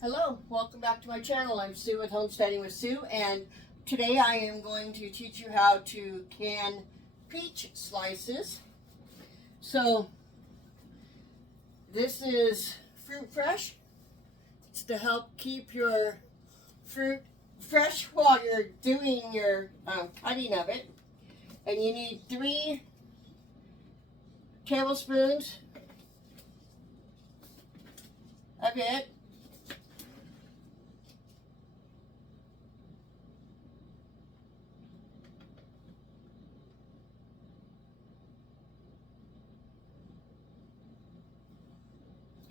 Hello, welcome back to my channel. I'm Sue with Homesteading with Sue, and today I am going to teach you how to can peach slices. So this is fruit fresh. It's to help keep your fruit fresh while you're doing your cutting of it. And you need 3 tablespoons of it.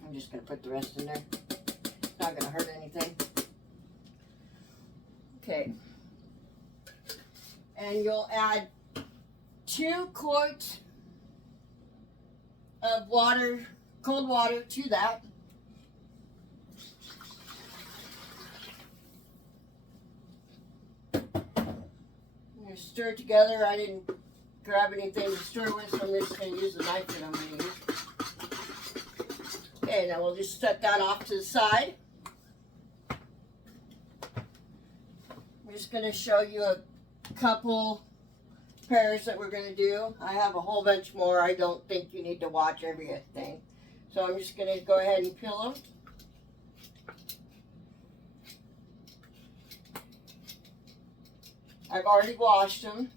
I'm just going to put the rest in there. It's not going to hurt anything. Okay. And you'll add 2 quarts of water, cold water, to that. I'm going to stir it together. I didn't grab anything to stir with, so I'm just going to use the knife that I'm going to use. Okay, now we'll just set that off to the side. I'm just going to show you a couple pears that we're going to do. I have a whole bunch more. I don't think you need to watch everything. So I'm just going to go ahead and peel them. I've already washed them.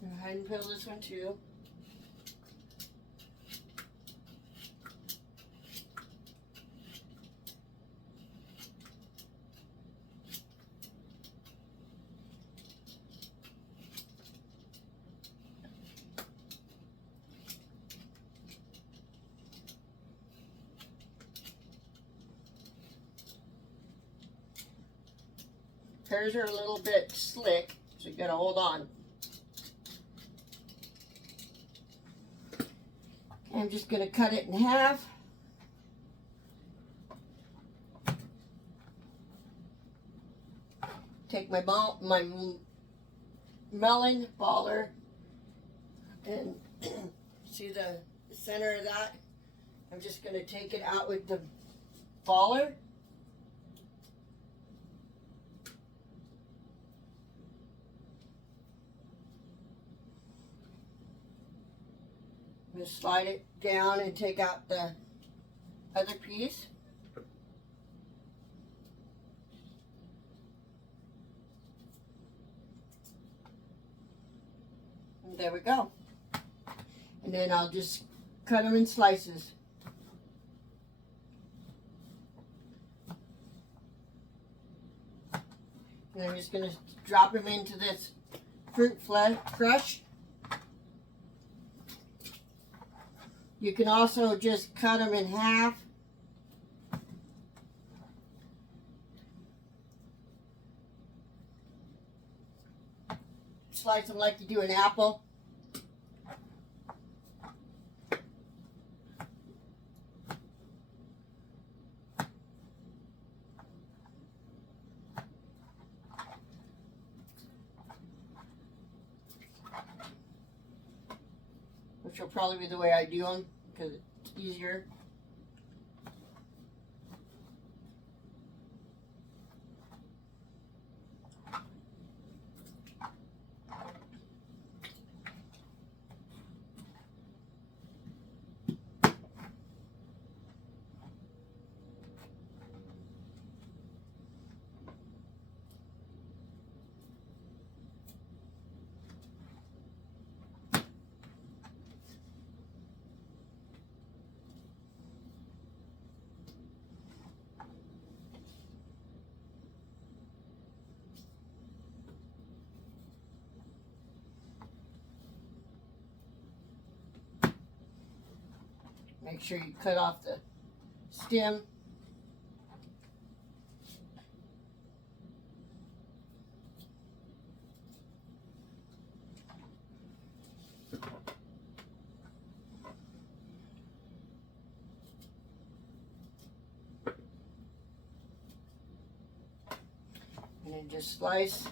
Go ahead and peel this one too. Pears are a little bit slick, so you gotta hold on. I'm just going to cut it in half. Take my melon baller and see the center of that? I'm just going to take it out with the baller. I'm going to slide it down and take out the other piece. And there we go. And then I'll just cut them in slices. And I'm just going to drop them into this fruit fresh. You can also just cut them in half. Slice them like you do an apple. Which will probably be the way I do them, because it's easier. Make sure you cut off the stem. and just slice.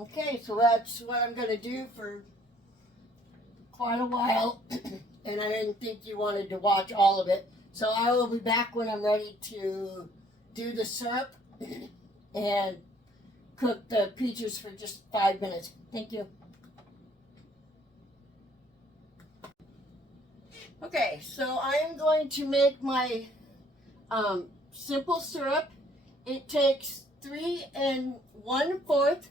Okay, so that's what I'm going to do for quite a while, and I didn't think you wanted to watch all of it. So I will be back when I'm ready to do the syrup and cook the peaches for just 5 minutes. Thank you. Okay, so I am going to make my simple syrup. It takes 3 1/4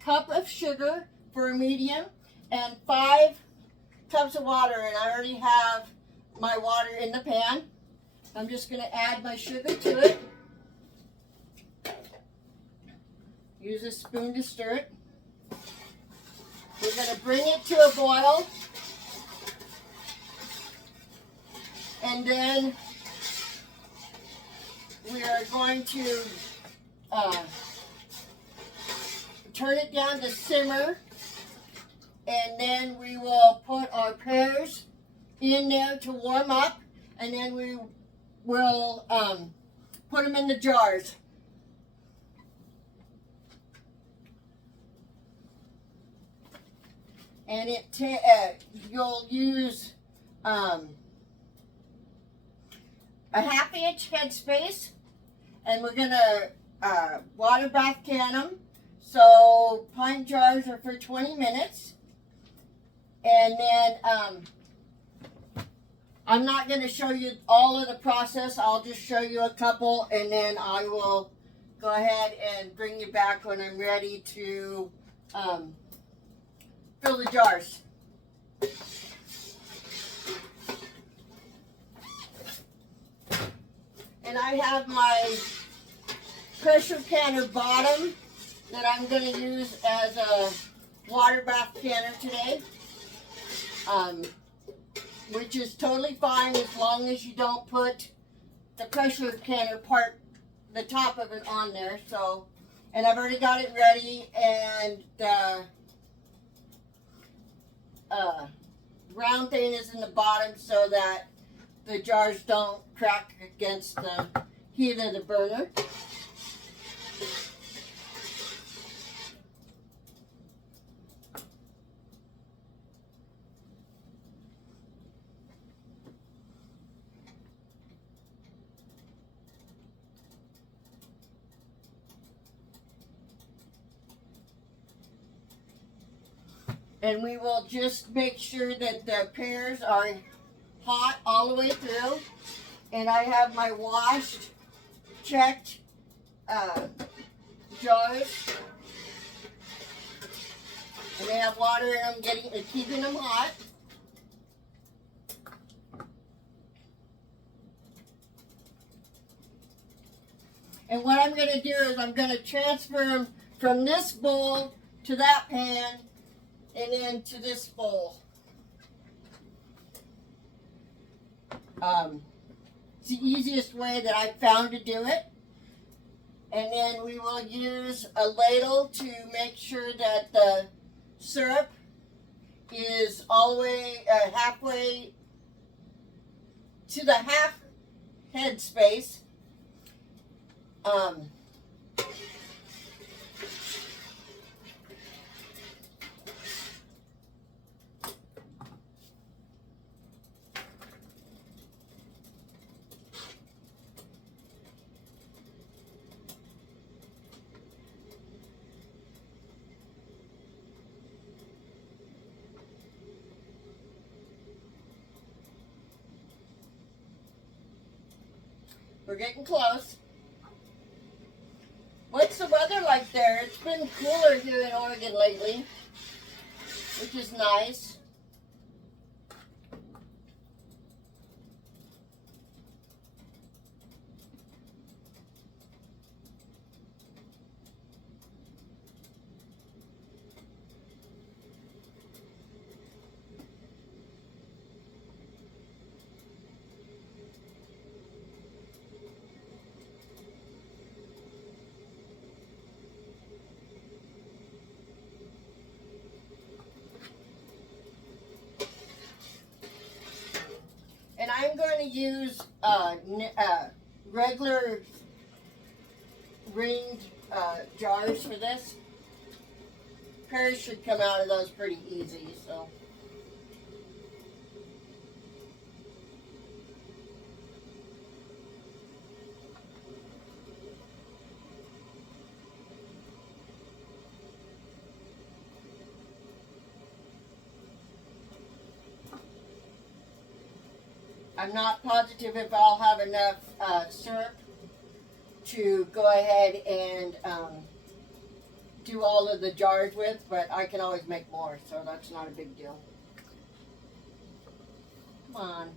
cup of sugar for a medium and 5 cups of water, and I already have my water in the pan. I'm just going to add my sugar to it. Use a spoon to stir it. We're going to bring it to a boil, and then we are going to turn it down to simmer, and then we will put our pears in there to warm up, and then we will put them in the jars. And you'll use a 1/2 inch headspace, and we're gonna water bath can them. So pint jars are for 20 minutes. And then I'm not going to show you all of the process. I'll just show you a couple, and then I will go ahead and bring you back when I'm ready to fill the jars. And I have my pressure canner bottom that I'm going to use as a water bath canner today, which is totally fine as long as you don't put the pressure canner part, the top of it on there. So, and I've already got it ready, and the round thing is in the bottom so that the jars don't crack against the heat of the burner. And we will just make sure that the pears are hot all the way through. And I have my washed, checked jars. And they have water in them, keeping them hot. And what I'm going to do is I'm going to transfer them from this bowl to that pan, and then to this bowl. It's the easiest way that I've found to do it. And then we will use a ladle to make sure that the syrup is all the way halfway to the half head space. We're getting close. What's the weather like there? It's been cooler here in Oregon lately, which is nice. use regular ringed jars for this. Pears should come out of those pretty easy, so. I'm not positive if I'll have enough syrup to go ahead and do all of the jars with, but I can always make more, so that's not a big deal. Come on.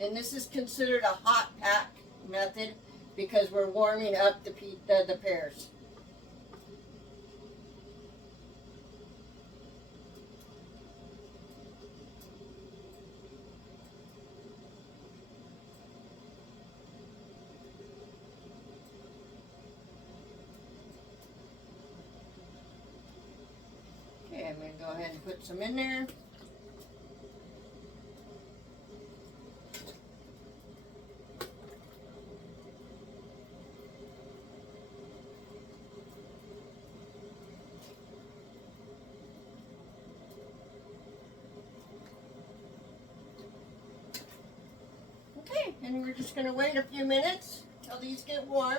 And this is considered a hot pack method because we're warming up the pears. Okay, I'm going to go ahead and put some in there. Okay, and we're just going to wait a few minutes till these get warm.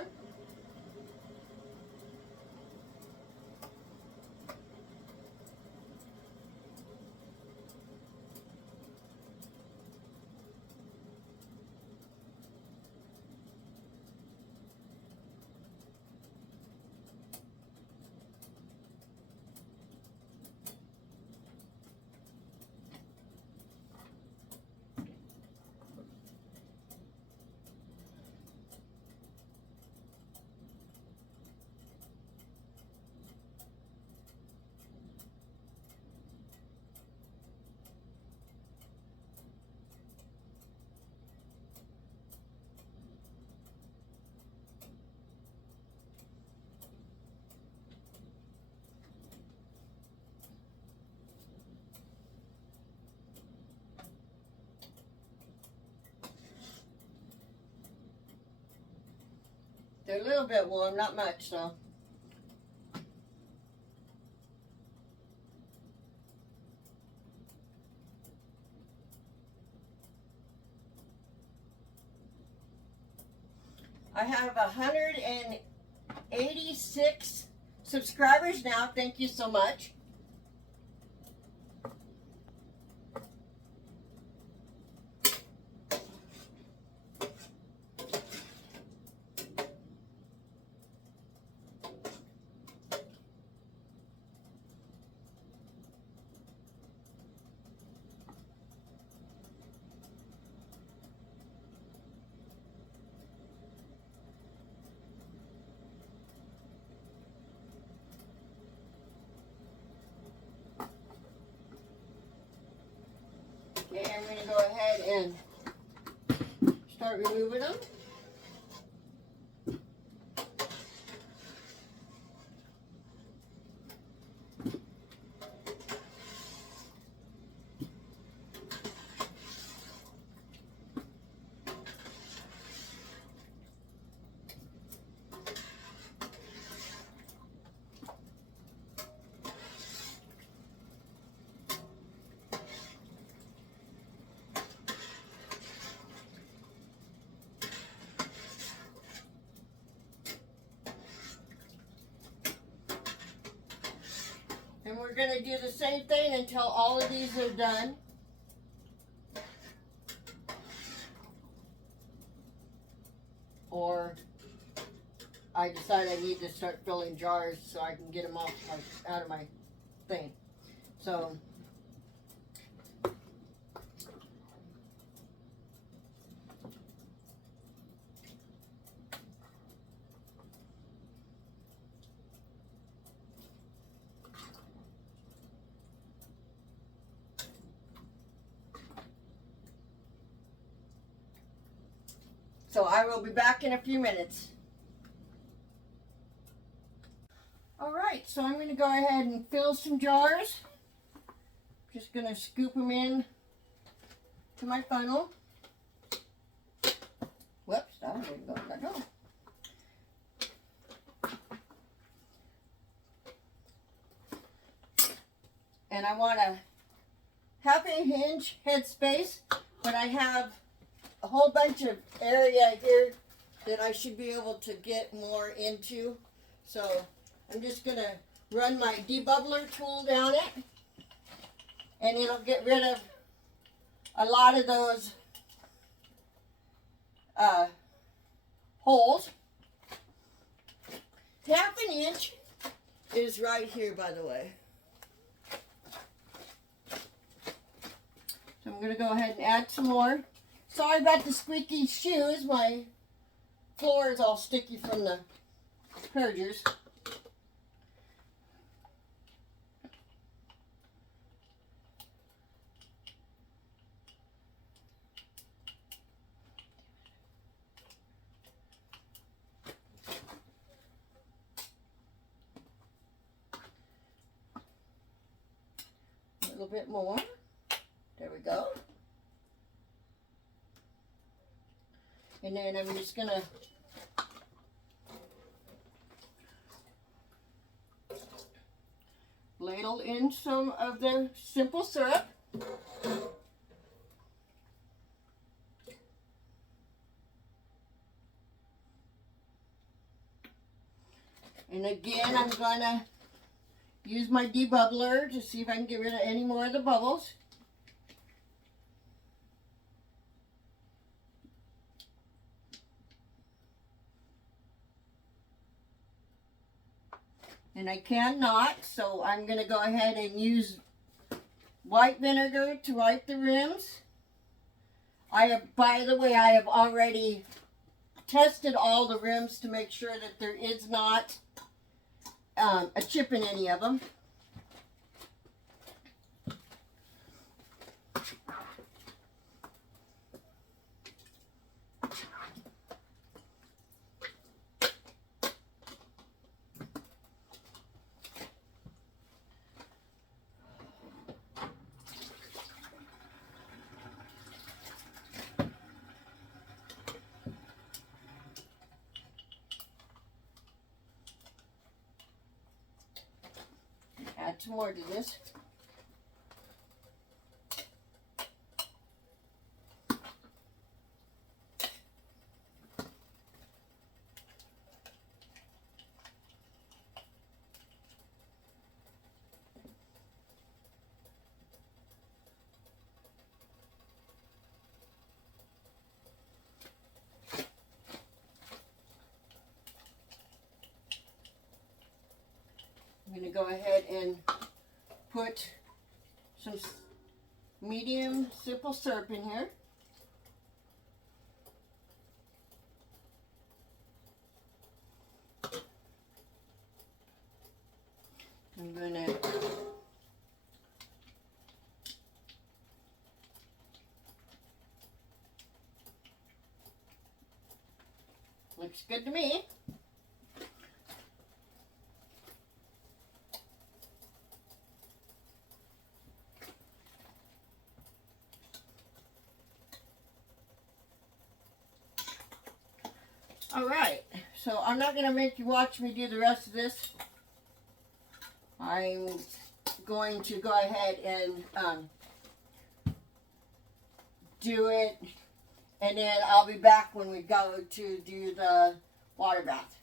They're a little bit warm, not much, so. I have 186 subscribers now. Thank you so much. Okay, I'm going to go ahead and start removing them. And we're going to do the same thing until all of these are done. Or I decide I need to start filling jars so I can get them off out of my thing. So So I will be back in a few minutes. All right, so I'm going to go ahead and fill some jars. Just going to scoop them in to my funnel. Whoops, I didn't go that hole. And I want a ½ inch headspace, but I have a whole bunch of area here that I should be able to get more into. So I'm just going to run my debubbler tool down it, and it'll get rid of a lot of those holes. ½ inch is right here, by the way. So I'm going to go ahead and add some more. Sorry about the squeaky shoes. My floor is all sticky from the Pears. A little bit more. There we go. And then I'm just going to ladle in some of the simple syrup. And again, I'm going to use my debubbler to see if I can get rid of any more of the bubbles. And I cannot, so I'm going to go ahead and use white vinegar to wipe the rims. By the way, I have already tested all the rims to make sure that there is not a chip in any of them. Add some more to this. I'm going to go ahead and put some medium simple syrup in here. I'm going to looks good to me. All right, so I'm not going to make you watch me do the rest of this. I'm going to go ahead and do it, and then I'll be back when we go to do the water bath.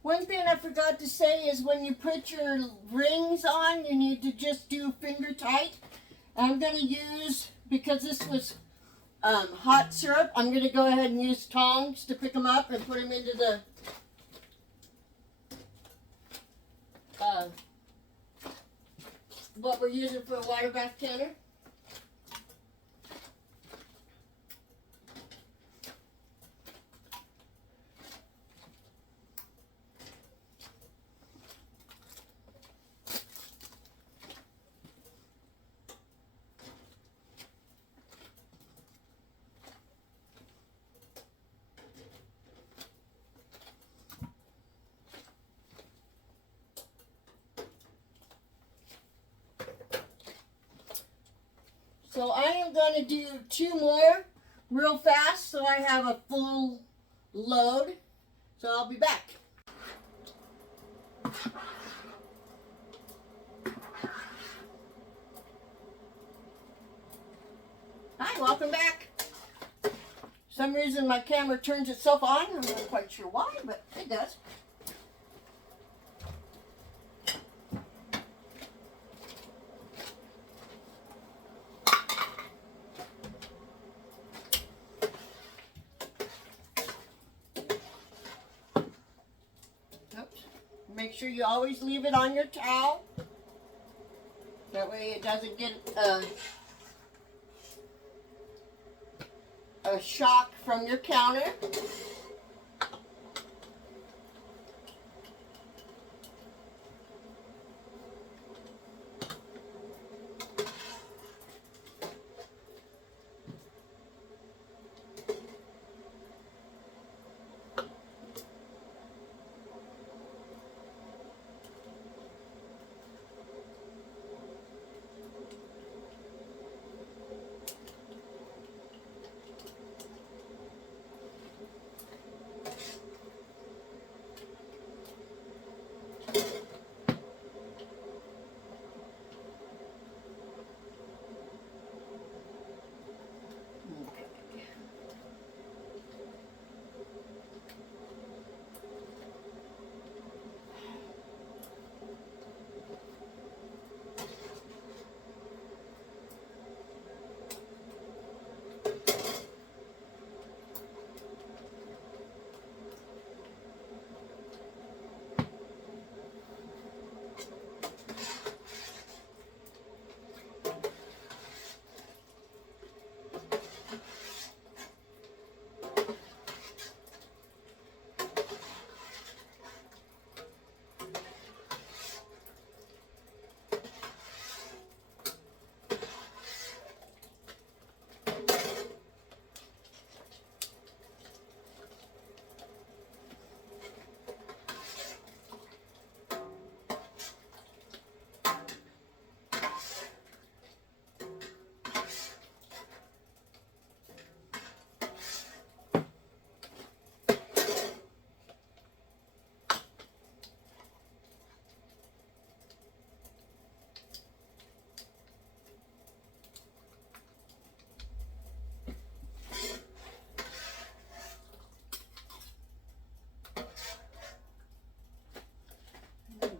One thing I forgot to say is when you put your rings on, you need to just do finger tight. I'm going to use, because this was hot syrup, I'm going to go ahead and use tongs to pick them up and put them into the what we're using for a water bath counter. So I am going to do 2 more real fast so I have a full load. So I'll be back. Hi, welcome back. For some reason my camera turns itself on. I'm not quite sure why, but it does. Oops. Make sure you always leave it on your towel. That way it doesn't get a shock from your counter.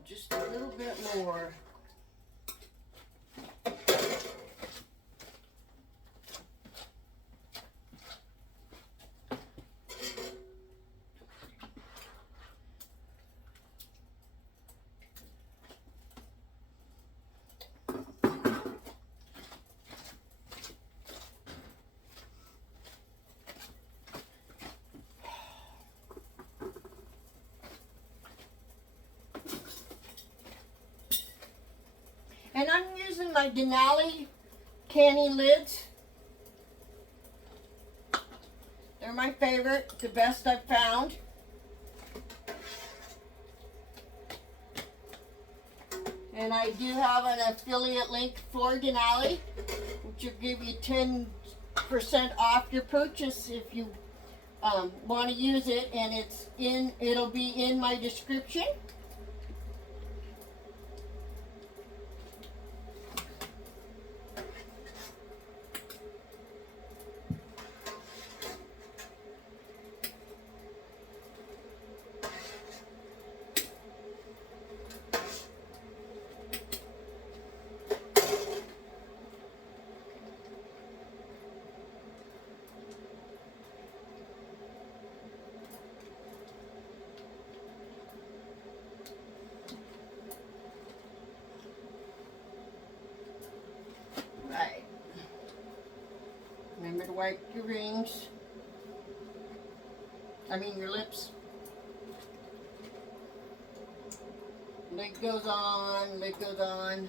Just a little bit more. And I'm using my Denali canny lids. They're my favorite, the best I've found. And I do have an affiliate link for Denali, which will give you 10% off your purchase if you want to use it. And it'll be in my description. Right. Remember to wipe your rings. Your lips. Lid goes on, lid goes on.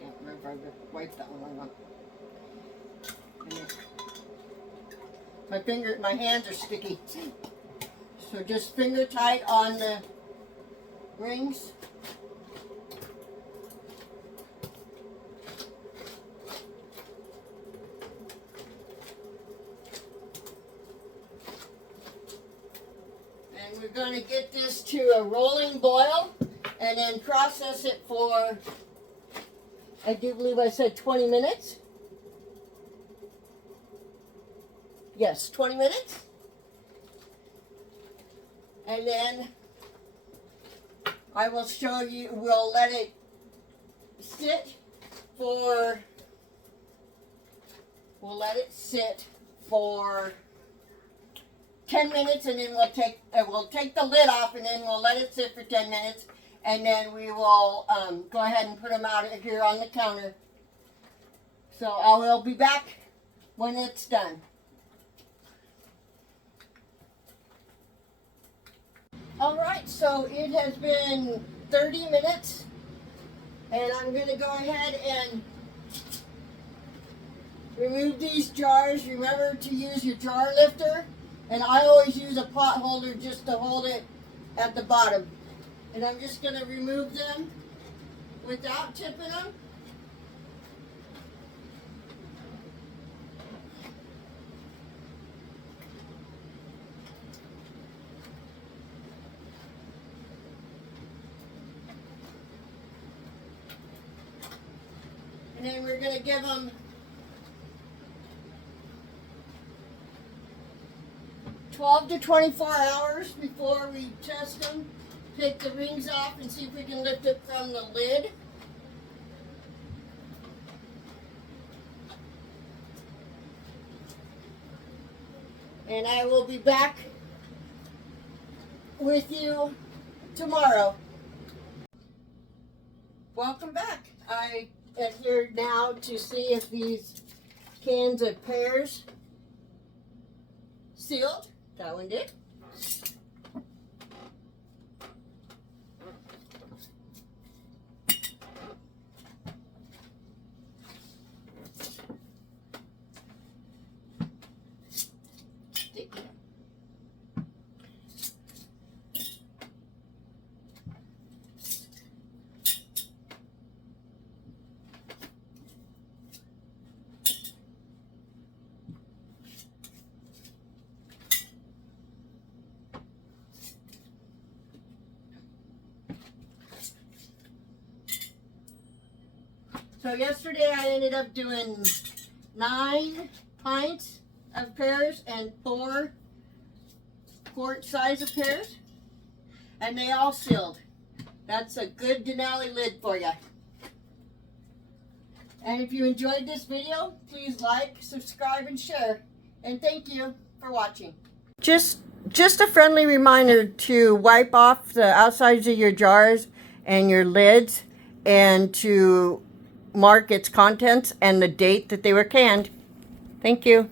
Can't remember if I wiped that one or not. My hands are sticky. So just finger tight on the rings. going to get this to a rolling boil and then process it for, I do believe I said 20 minutes. Yes, 20 minutes. And then I will show you, we'll let it sit for, we'll let it sit for 10 minutes, and then we'll take the lid off, and then we'll let it sit for 10 minutes, and then we will go ahead and put them out here on the counter. So I will be back when it's done. All right, so it has been 30 minutes, and I'm going to go ahead and remove these jars. Remember to use your jar lifter, and I always use a pot holder just to hold it at the bottom. And I'm just going to remove them without tipping them. And then we're going to give them 12 to 24 hours before we test them. Take the rings off and see if we can lift it from the lid. And I will be back with you tomorrow. Welcome back. I am here now to see if these cans of Pears sealed. That one did. So yesterday I ended up doing 9 pints of Pears and 4 quart size of Pears, and they all sealed. That's a good Denali lid for you. And if you enjoyed this video, please like, subscribe, and share. And thank you for watching. Just a friendly reminder to wipe off the outsides of your jars and your lids, and to mark its contents and the date that they were canned. Thank you.